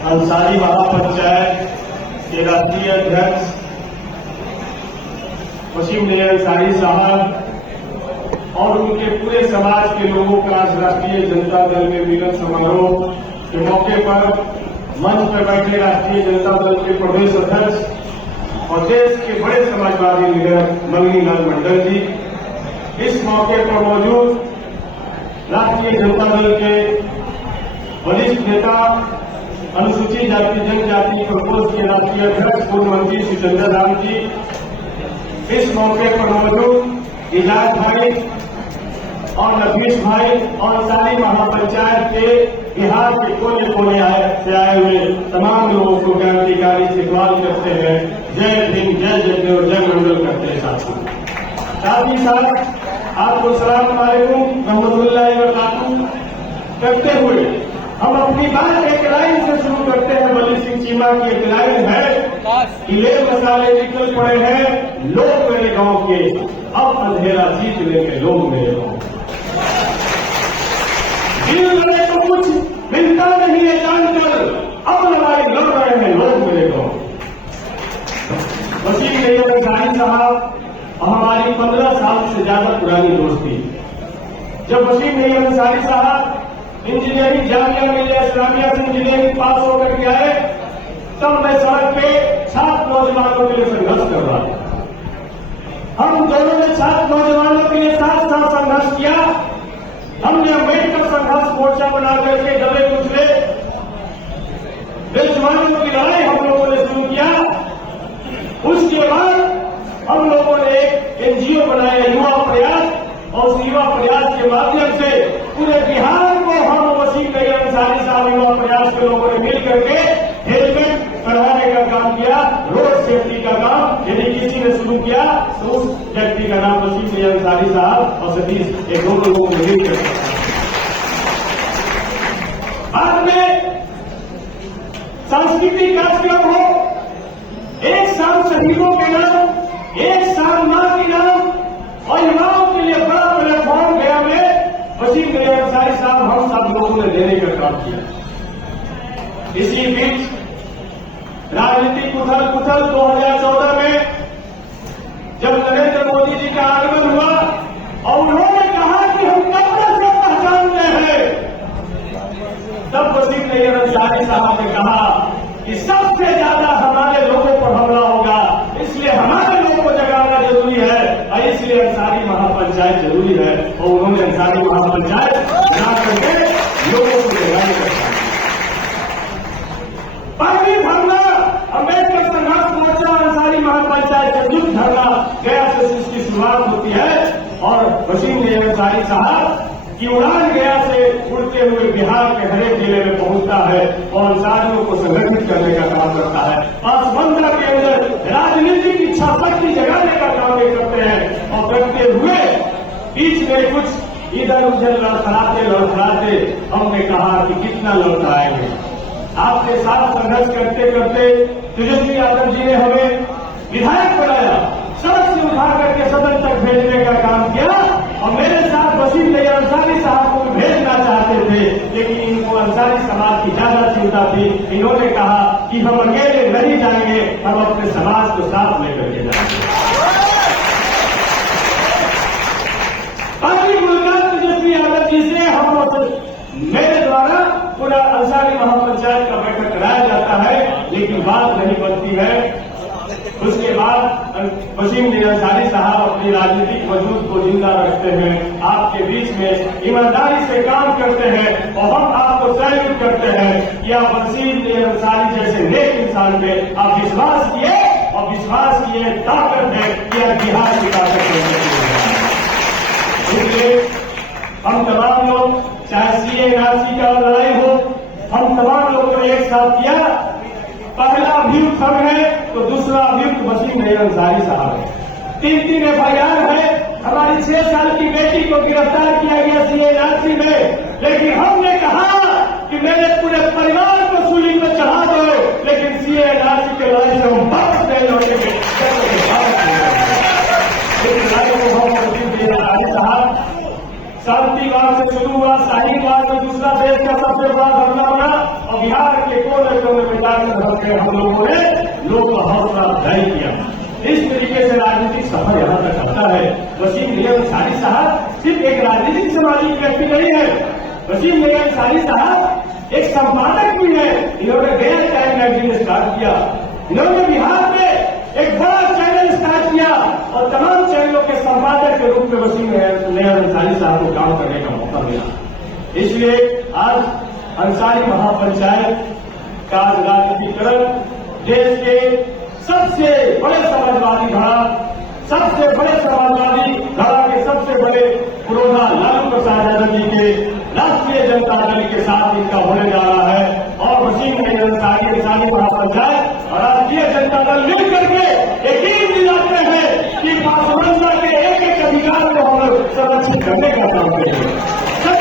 अंसारी महापंचायत के राष्ट्रीय अध्यक्ष वसीम नैयर अंसारी साहब और उनके पूरे समाज के लोगों का आज राष्ट्रीय जनता दल में मिलन समारोह के मौके पर मंच पर बैठे राष्ट्रीय जनता दल के प्रदेश अध्यक्ष और देश के बड़े समाजवादी लीडर मंगनी लाल मंडल जी, इस मौके पर मौजूद राष्ट्रीय जनता दल के वरिष्ठ नेता अनुसूचित जाति जनजाति प्रकोष्ठ के राष्ट्रीय अध्यक्ष पूर्व मंत्री श्री चंद्र राम जी, इस मौके पर मौजूद इजाज भाई और नफीस भाई और अंसारी महापंचायत के बिहार के कोने कोने से आए हुए तमाम लोगों को क्रांतिकारी से सवाल करते हैं। जय भीम, जय जगदेव, जय मंगल करते हैं। साथ ही साथ आपको सलाम वालेकुम रहमतुल्लाहि व बरकातहू करते हुए हम अपनी बात एक लाइन से शुरू करते हैं। बली सिंह चीमा की एक लाइन है कि ले मसाले निकल पड़े हैं लोग मेरे गांव के, अब अंधेरा जीत लेंगे लोग मेरे गांव। दिल में तो कुछ मिलता नहीं है जानकर, अब लड़ाई लड़ रहे हैं लोग मेरे गांव। वसीम नैयर अंसारी साहब हमारी 15 साल से ज्यादा पुरानी दोस्ती। जब वसीम नैयर अंसारी साहब इंजीनियरिंग जामिया मिलिया इस्लामिया से इंजीनियरिंग पास होकर के आए, तब मैं सड़क पे छात्र नौजवानों के लिए संघर्ष कर रहा था। हम दोनों ने छात्र नौजवानों के लिए साथ साथ संघर्ष किया। हमने अम्बेडकर संघर्ष मोर्चा बना करके दबे कुचले बेजुबानों की लड़ाई हम लोगों ने शुरू किया। उसके बाद हम लोगों ने एक एनजीओ बनाया युवा प्रयास, और उस युवा प्रयास के माध्यम से पूरे बिहार को हम वसीम नैयर अंसारी साहब युवा प्रयास के लोगों ने मिल करके हेलमेट कराने का काम किया, रोड सेफ्टी का काम। यदि किसी ने शुरू किया तो उस व्यक्ति का नाम वसीम नैयर अंसारी साहब और सतीश, एक दो लोगों ने मिल कर। बाद में सांस्कृतिक कार्यक्रम हो, एक साल शहीदों के नाम, एक साल मां के नाम और युवाओं के लिए बड़ा प्लेटफॉर्म गया में वसीम नैयर अंसारी साहब हम सब लोगों ने देने का काम किया। इसी बीच राजनीतिक उथल पुथल 2014 में जब नरेंद्र मोदी जी का आगमन हुआ और उन्होंने कहा कि हम कब्र से पहचान रहे हैं, तब वसीम नैयर अंसारी साहब ने कहा कि सबसे ज्यादा हमारे लोगों पर हमला होगा, इसलिए हमारे लोगों को जगाना जरूरी है और इसलिए अंसारी महापंचायत जरूरी है। और उन्होंने अंसारी महापंचायत बना करके लोगों को जगाने का काम। पहली धरना अम्बेडकर संघर्ष मोर्चा अंसारी महापंचायत संयुक्त धरना गया से इसकी शुरुआत होती है और वसीम नैयर अंसारी साहब की उड़ान गया से उड़ते हुए बिहार के हरेक जिले में पहुंचता है और अंसारियों को संगठित करने का काम करता है। पासबंदा के अंदर राजनीतिक इच्छा शक्ति जगाने का काम ये करते हैं और करते हुए बीच में कुछ इधर उधर लड़खड़ाते हमने कहा कि कितना लड़खड़ाएंगे। आपके साथ संघर्ष करते करते तेजस्वी यादव जी ने हमें विधायक बनाया, सड़क से उठा करके सदन तक भेजने का काम किया और मेरे साथ वसीम नैयर अंसारी साहब को भेजना चाहते थे, लेकिन इनको अंसारी समाज की ज्यादा चिंता थी। इन्होंने कहा कि हम अकेले नहीं जाएंगे, हम अपने समाज को साथ लेकर के जाएंगे। पहली मुलाकात तेजस्वी यादव जी से हम मेरे द्वारा पूरा अंसारी महापंचायत का बैठक कराया जाता है, लेकिन बात नहीं बनती है। उसके बाद वसीम नैयर अंसारी साहब अपनी राजनीतिक वजूद को जिंदा रखते हैं, आपके बीच में ईमानदारी से काम करते हैं और हम आपको सैल्यूट करते हैं कि आप वसीम नैयर अंसारी जैसे नेक इंसान पे आप विश्वास किए और विश्वास की ये ताकत है कि आज बिहार की ताकत है। इसलिए हम तमाम लोग, चाहे सीए एनआरसी का लड़ाई हो, हम तमाम लोगों ने एक साथ किया। पहला अभियुक्त हम है तो दूसरा अभियुक्त वसीम नैयर अंसारी साहब है। 3 एफआईआर है। हमारी 6 साल की बेटी को गिरफ्तार किया गया सीए एनआरसी में, लेकिन हमने कहा कि मेरे पूरे परिवार को सूली पर चढ़ा दो, लेकिन सीए एनआरसी के लड़ाई से हम वापस नहीं लौटेंगे। शांतिवाद से शुरू हुआ, शाहीवाद में दूसरा देश का सबसे बड़ा धरना बना और बिहार के कोने कोने अधिकार से भरकर हम लोगों ने लोग का हौसला अफजाई किया। इस तरीके से राजनीतिक सफर यहाँ तक आता है। वसीम मियां अंसारी साहब सिर्फ एक राजनीतिक सामाजिक व्यक्ति नहीं है, वसीम मियां अंसारी साहब एक संपादक भी है। इन्होंने गया टाइम मैगजीन स्टार्ट किया, इन्होंने बिहार में एक बड़ा चैनल स्टार्ट किया और तमाम चैनलों के संपादक के रूप में वसीम मियां अंसारी साहब को काम करने का मौका मिला। इसलिए आज अंसारी महापंचायत का राजनीतिकरण देश के सबसे बड़े समाजवादी धड़ा, सबसे बड़े समाजवादी धड़ा के सबसे बड़े पुरोधा लालू प्रसाद यादव जी के राष्ट्रीय जनता दल के साथ इनका होने जा रहा है। और वसीम मियां अंसारी महापंचायत और राष्ट्रीय जनता दल मिल करके यकीन दिलाते हैं कि पासवानता के एक एक अधिकार को हम लोग संरक्षित करने का काम करेंगे।